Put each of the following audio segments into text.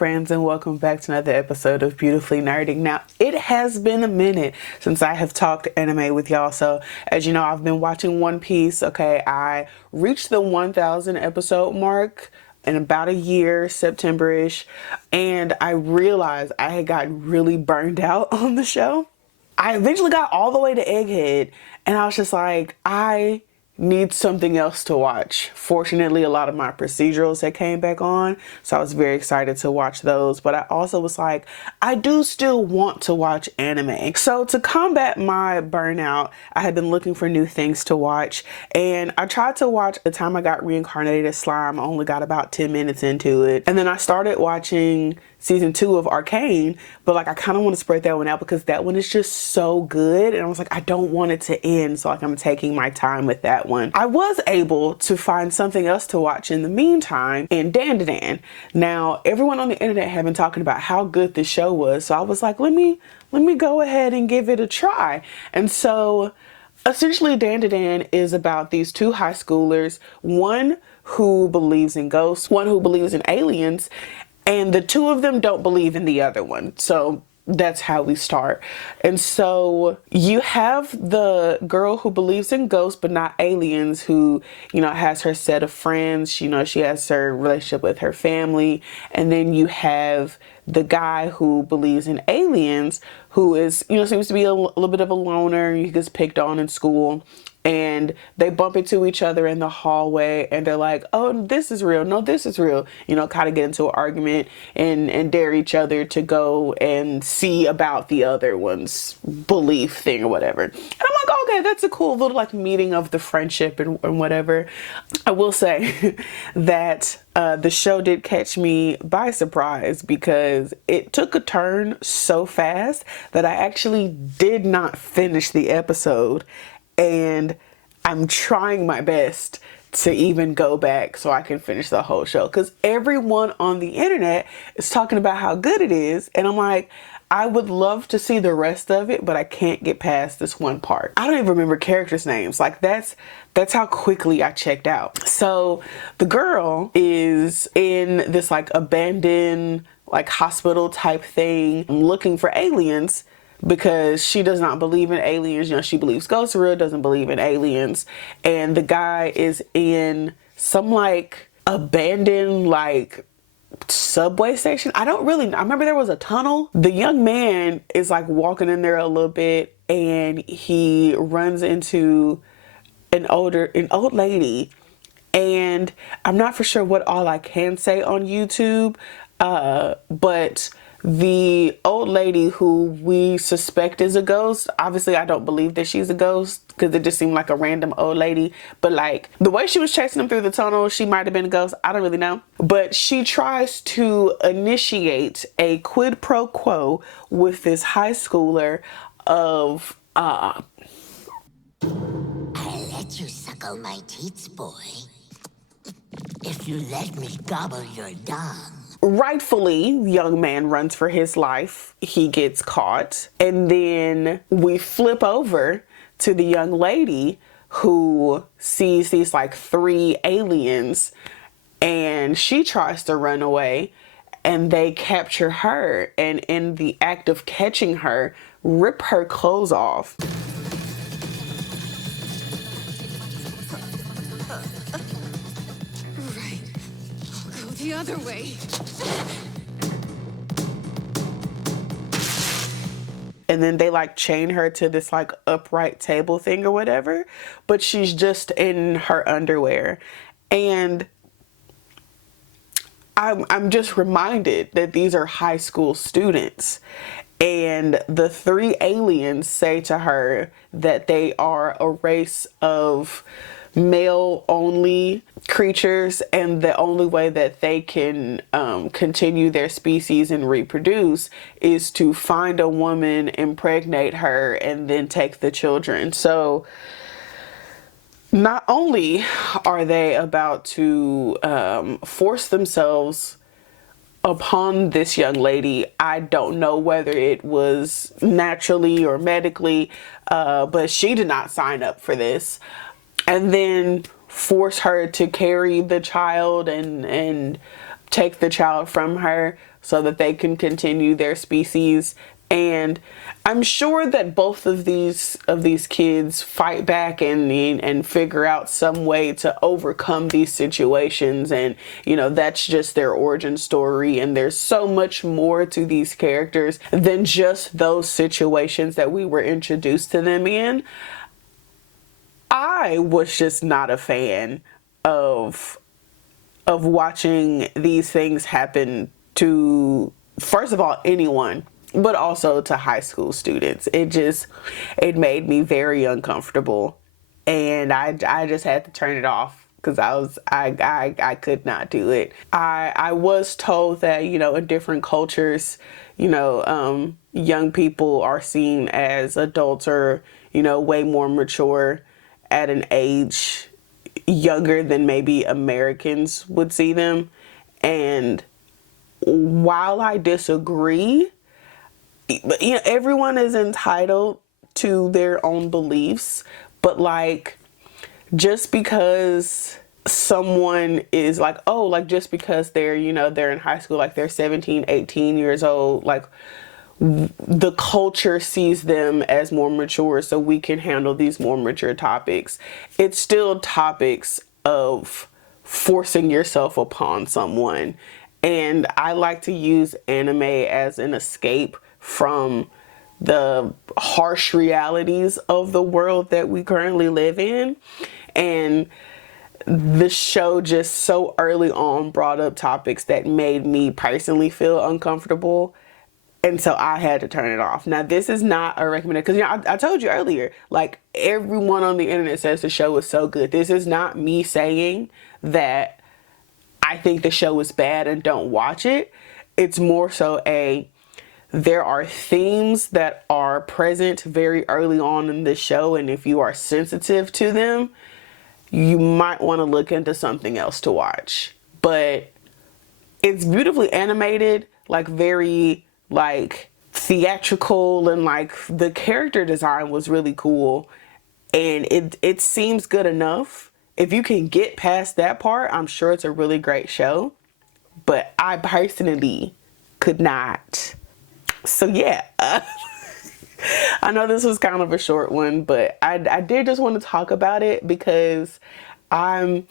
friends, and welcome back to another episode of Beautifully Nerding. Now, it has been a minute since I have talked anime with y'all, so as you know, I've been watching One Piece. Okay, I reached the 1,000 episode mark in about a year, September-ish, and I realized I had gotten really burned out on the show. I eventually got all the way to Egghead, and I was just like, I need something else to watch. Fortunately, a lot of my procedurals that came back on, so I was very excited to watch those. But I also was like, I do still want to watch anime. So to combat my burnout, I had been looking for new things to watch, and I tried to watch The Time I Got Reincarnated as Slime. I only got about 10 minutes into it, and then I started watching season 2 of Arcane, but like I kind of want to spread that one out because that one is just so good, and I was like, I don't want it to end, so like I'm taking my time with that one. I was able to find something else to watch in the meantime in Dandadan. Now, everyone on the internet had been talking about how good this show was, so I was like, let me go ahead and give it a try. And so essentially Dandadan is about these two high schoolers, one who believes in ghosts, one who believes in aliens, and the two of them don't believe in the other one. So that's how we start. And so you have the girl who believes in ghosts but not aliens, who, you know, has her set of friends. You know, she has her relationship with her family. And then you have the guy who believes in aliens, who is, you know, seems to be a little bit of a loner. He gets picked on in school. And they bump into each other in the hallway, and they're like, oh, this is real. No, this is real. You know, kind of get into an argument and dare each other to go and see about the other one's belief thing or whatever. And I'm like, okay, that's a cool little like meeting of the friendship and whatever. I will say that the show did catch me by surprise because it took a turn so fast that I actually did not finish the episode. And I'm trying my best to even go back so I can finish the whole show, because everyone on the internet is talking about how good it is. And I'm like, I would love to see the rest of it, but I can't get past this one part. I don't even remember characters' names. Like that's how quickly I checked out. So the girl is in this like abandoned like hospital type thing looking for aliens, because she does not believe in aliens. You know, she believes ghosts are real, doesn't believe in aliens. And the guy is in some like abandoned like subway station. I remember there was a tunnel. The young man is like walking in there a little bit, and he runs into an old lady. And I'm not for sure what all I can say on YouTube, but the old lady who we suspect is a ghost, obviously I don't believe that she's a ghost because it just seemed like a random old lady, but like the way she was chasing him through the tunnel, she might have been a ghost. I don't really know. But she tries to initiate a quid pro quo with this high schooler of I'll let you suckle my teats, boy, if you let me gobble your dung. Rightfully, the young man runs for his life. He gets caught. And then we flip over to the young lady who sees these like 3 aliens, and she tries to run away, and they capture her, and in the act of catching her, rip her clothes off. Right. I'll go the other way. And then they like chain her to this like upright table thing or whatever, but she's just in her underwear. And I'm just reminded that these are high school students, and the 3 aliens say to her that they are a race of male only creatures, and the only way that they can continue their species and reproduce is to find a woman, impregnate her, and then take the children. So not only are they about to force themselves upon this young lady, I don't know whether it was naturally or medically, but she did not sign up for this, and then force her to carry the child and take the child from her, so that they can continue their species. And I'm sure that both of these kids fight back and figure out some way to overcome these situations, and you know, that's just their origin story. And there's so much more to these characters than just those situations that we were introduced to them in. I was just not a fan of watching these things happen to, first of all, anyone, but also to high school students. It made me very uncomfortable, and I just had to turn it off because I could not do it. I was told that, you know, in different cultures, you know, young people are seen as adults, or, you know, way more mature at an age younger than maybe Americans would see them. And while I disagree, but you know, everyone is entitled to their own beliefs, but like, just because someone is like, oh, like just because they're, you know, they're in high school, like they're 17, 18 years old, like the culture sees them as more mature, so we can handle these more mature topics. It's still topics of forcing yourself upon someone. And I like to use anime as an escape from the harsh realities of the world that we currently live in. And the show just so early on brought up topics that made me personally feel uncomfortable. And so I had to turn it off. Now, this is not a recommendation, because, you know, I told you earlier, like, everyone on the internet says the show is so good. This is not me saying that I think the show is bad and don't watch it. It's more so there are themes that are present very early on in this show, and if you are sensitive to them, you might want to look into something else to watch. But it's beautifully animated, like very like theatrical, and like the character design was really cool, and it seems good enough. If you can get past that part, I'm sure it's a really great show. But I personally could not. So yeah, I know this was kind of a short one, but I did just want to talk about it because I'm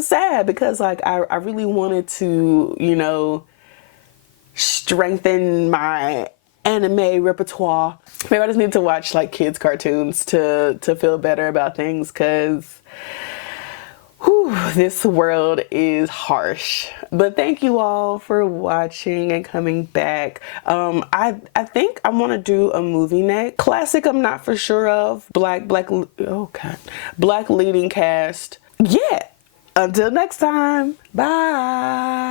sad, because like I really wanted to, you know, strengthen my anime repertoire. Maybe I just need to watch like kids cartoons to feel better about things, because this world is harsh. But thank you all for watching and coming back. I think I want to do a movie next. Classic, I'm not for sure of. Black leading cast. Yeah. Until next time. Bye.